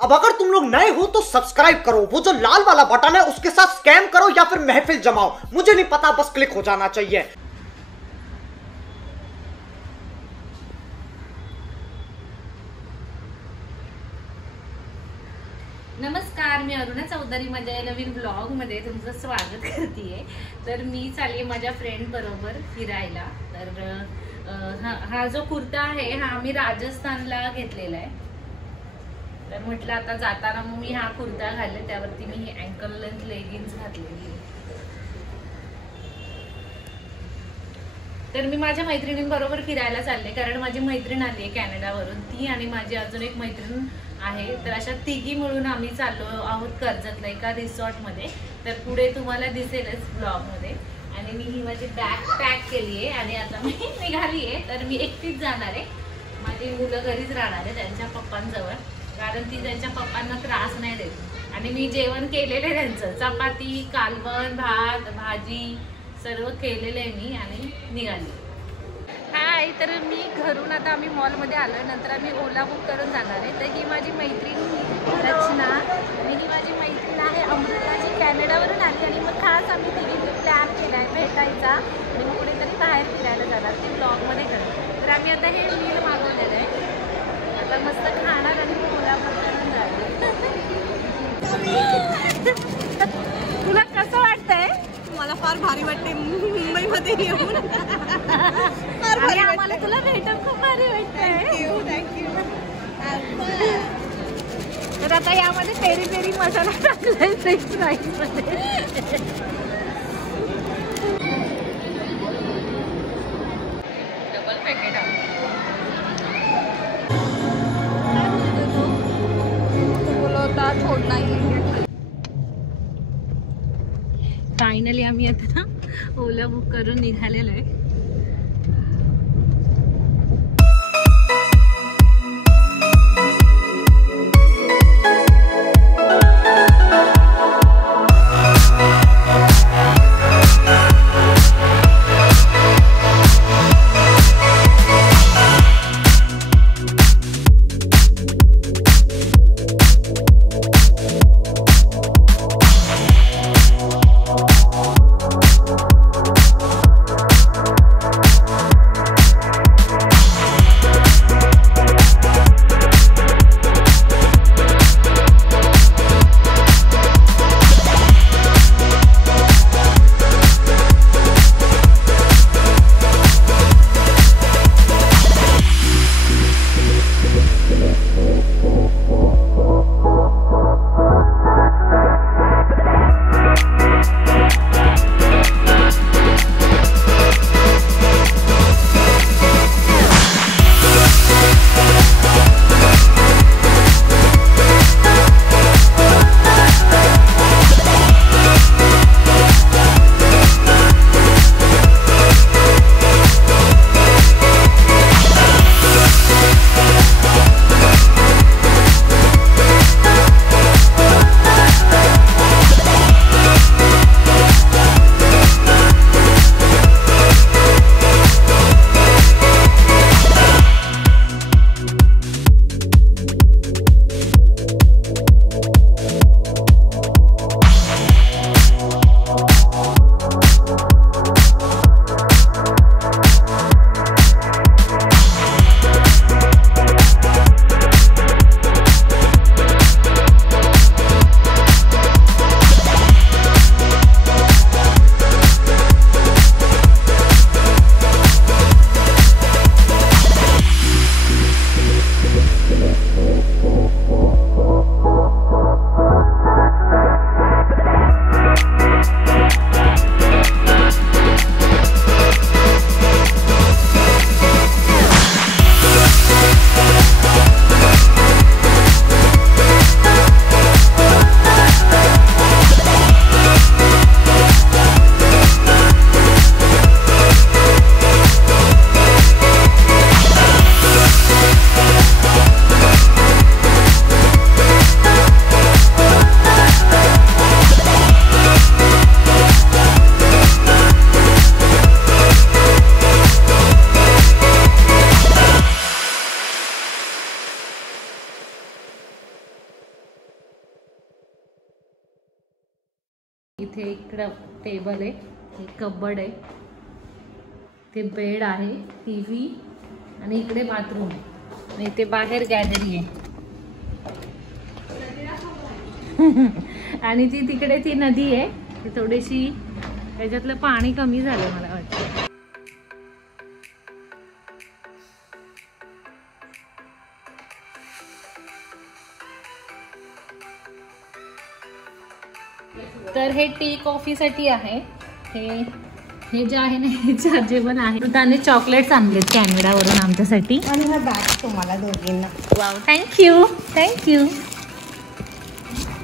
अब अगर तुम लोग नए हो तो सब्सक्राइब करो, वो जो लाल वाला बटन है उसके साथ स्कैम करो या फिर महफिल जमाओ, मुझे नहीं पता, बस क्लिक हो जाना चाहिए। नमस्कार, मी अरुणा चौधरी माझ्या नवीन ब्लॉग मध्ये तुमचं स्वागत करते। तर मी चालली माझ्या फ्रेंड बरोबर फिरायला। तर हा जो कुर्ता आहे हा मी राजस्थानला घेतलेला आहे। तर म्हटलं आता जाताना मग मी हा कुर्ता घालले, त्यावरती मी ही अँकल लेंथ लेगिन्स घातलेली आहे। तर मी माझ्या मैत्रिणींबरोबर फिरायला चालले, कारण माझी मैत्रीण आली आहे कॅनडावरून, ती आणि माझी अजून एक मैत्रीण आहे। तर अशा तिघी मिळून आम्ही चाललो आहोत कर्जतला एका रिसॉर्ट मध्ये। तर पुढे तुम्हाला दिसेलच ब्लॉग मध्ये। आणि मी ही माझी बॅग पॅक केली आहे आणि आता मी निघाली आहे। तर मी एकटीच जाणार आहे, माझी मुलं घरीच राहणार आहे त्यांच्या पप्पांजवळ, कारण ती त्यांच्या पप्पांना त्रास नाही देत। आणि मी जेवण केलेलं आहे त्यांचं, चपाती, कालवण, भात, भाजी सर्व केलेलं आहे मी आणि निघाली। हाय, तर मी घरून आता आम्ही मॉलमध्ये आलो, नंतर आम्ही ओला बुक करून जाणार आहे। तर ही माझी मैत्रीण रचना आणि ही माझी मैत्रीण आहे अमृता, जी कॅनडावरून आली। आणि मग खास आम्ही तिघींनी प्लॅन केला आहे भेटायचा आणि मग कुठेतरी बाहेर फिरायला जाणार, ते ब्लॉगमध्ये करू। तर आम्ही आता हे मील मागवलेलं आहे, आता मस्त खाणार आणि मग ओला बुक करून जाणार। तुला कसं वाटतंय? मला फार भारी वाटते मुंबईमध्ये येऊन। आणि आम्हाला तुला भेटून खूप भारी वाटतंय। थँक्यू। तर आता यामध्ये पेरी पेरी मसाला टाकलाय फ्रेंच फ्राईज मध्ये। डबल पॅकेट बोलवता छोड नाही। फायनली आम्ही आता ना ओला बुक करून निघालेलो आहे। इकडं टेबल आहे, एक कबड आहे, ते बेड आहे, टीव्ही आणि इकडे बाथरूम आणि इथे बाहेर गॅलरी आहे. आणि ती तिकडे ती नदी आहे, ती थोडीशी त्याच्यातलं पाणी कमी झालं मला वाटतं. तर हे टी कॉफीसाठी आहे. हे जे आहे ना हे चार्जेबल आहे. त्याने चॉकलेट्स आणलेत कॅनडावरून आमच्यासाठी. आणि हा बॅग तुम्हाला दोघींना. Wow, thank you thank you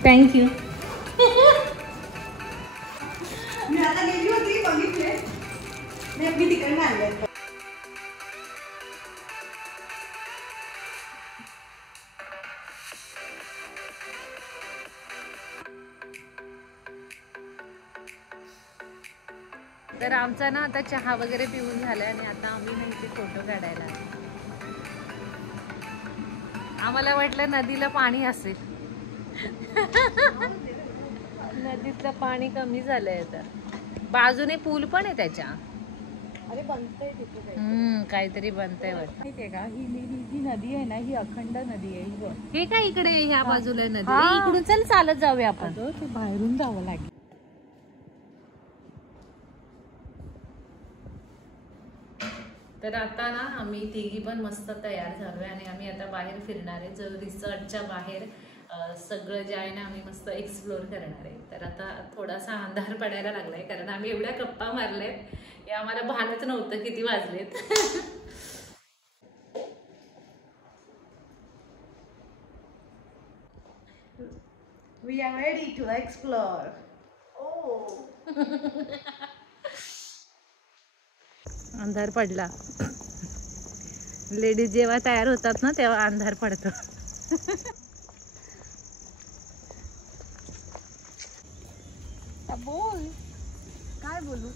thank you. मी आता गेली होती बघितले, मी तिकडे आणले. तर आमचा ना आता चहा वगैरे पिऊन झालाय आणि आता आम्ही ना इथे फोटो काढायला. आम्हाला वाटलं नदीला पाणी असेल. नदीतलं पाणी कमी झालंय आता. बाजूने पूल पण आहे त्याच्या. अरे बनतंय तिथे काहीतरी बनतंय वाटतं. माहितीये का, ही जी नदी आहे ना ही अखंड नदी आहे. ही बघ, हे काय इकडे ह्या बाजूला नदी. इकडून चल चालत जाऊया आपण. ते बाहेरून जावं लागेल. तर आता ना आम्ही तिघी पण मस्त तयार झालोय आणि आम्ही आता बाहेर फिरणार आहे. जो रिसॉर्टच्या बाहेर सगळं जे आहे ना आम्ही मस्त एक्सप्लोर करणार आहे. तर आता थोडासा अंधार पडायला लागलाय कारण आम्ही एवढ्या गप्पा मारल्यात हे आम्हाला भानच नव्हतं किती वाजलेत. We are ready to explore. Oh. अंधार पडला. लेडीज जेव्हा तयार होतात ना तेव्हा अंधार पडतो. बोल, काय बोलू.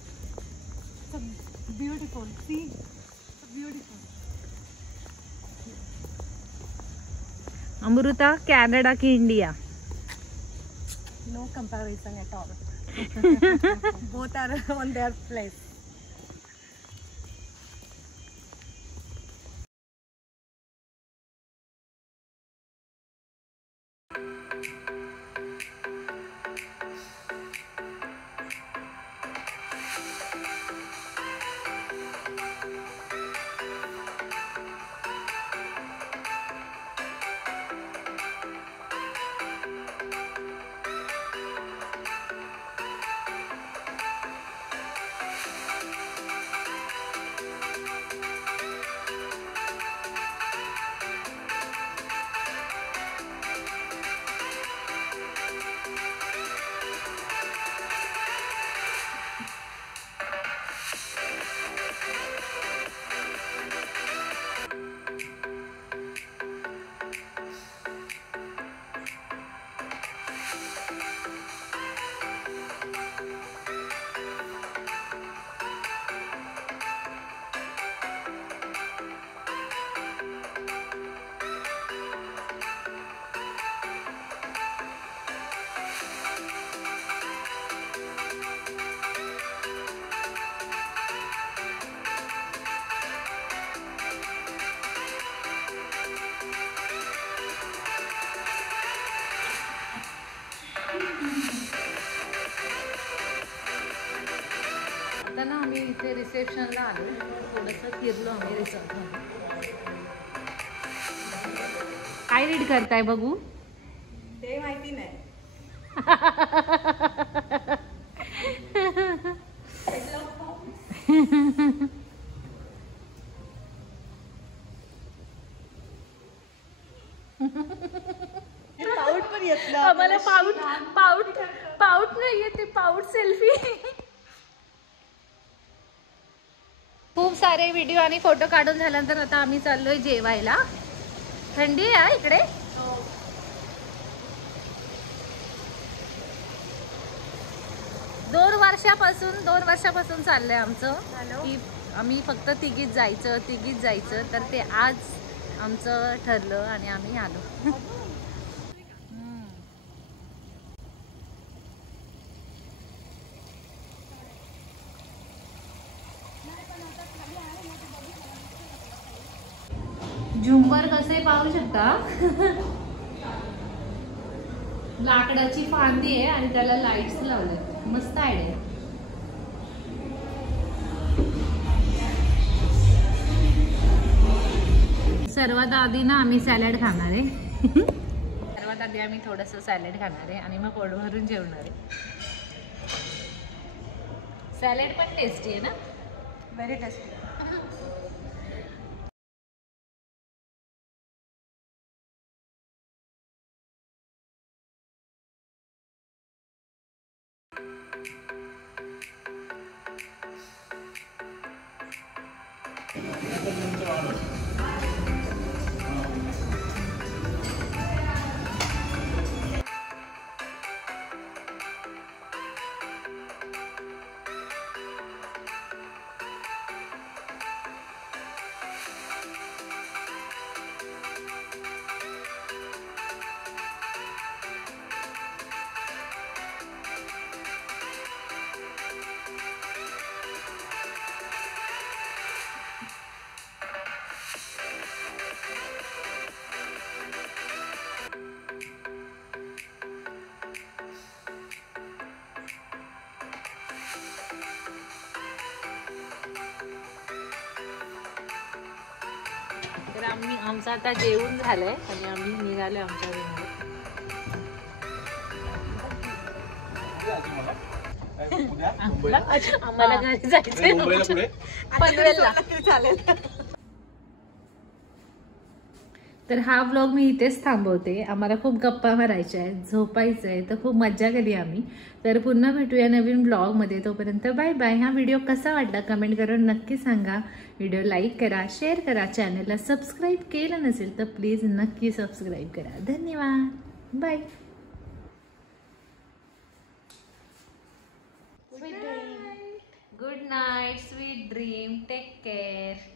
Beautiful, see beautiful. Amrita, Canada की India? No comparison at all. Both are on their place. आता ना आम्ही इथे रिसेप्शनला आलो, थोडंसं फिरलो आम्ही रिसॉर्टमध्ये. काय रीड करताय बघू? ते माहिती नाही. पाऊट पण येतलं. आम्हाला पाऊट नाहीये, ते पाऊट सेल्फी. खूप सारे व्हिडिओ आणि फोटो काढून झाल्यानंतर आता आम्ही चाललोय जेवायला. थंडी आहे इकडे. दोन वर्षापासून चाललंय आमचं की आम्ही फक्त तिघीच जायचं. तर ते आज आमचं ठरलं आणि आम्ही आलो. झुंबर कसे पाहू शकता. लाकडाची फांदी आहे आणि त्याला लाईट्स लावलेत. मस्त आयडिया. सर्वात आधी ना आम्ही सॅलड खाणार आहे. सर्वात आधी आम्ही थोडंसं सॅलड खाणार आहे आणि मग पोट भरून जेवणार आहे. सॅलड पण टेस्टी आहे ना. Very tasty. तर आमचं आता जेवण झालंय आणि आम्ही निघालोय आमच्या रूममध्ये. आम्हाला घरी जायचंय पनवेलला. तर हा व्लॉग मी इथेच थांबवते. आम्हाला खूप गप्पा मारायच्या आहेत, झोपायचं आहे, तर खूप मज्जा केली आम्ही. तर पुन्हा भेटूया नवीन ब्लॉगमध्ये. तोपर्यंत बाय बाय. हा व्हिडिओ कसा वाटला कमेंट करून नक्की सांगा. व्हिडिओ लाईक करा, शेअर करा. चॅनलला सबस्क्राईब केलं नसेल तर प्लीज नक्की सबस्क्राईब करा. धन्यवाद. Bye. Good night, sweet dream, take care.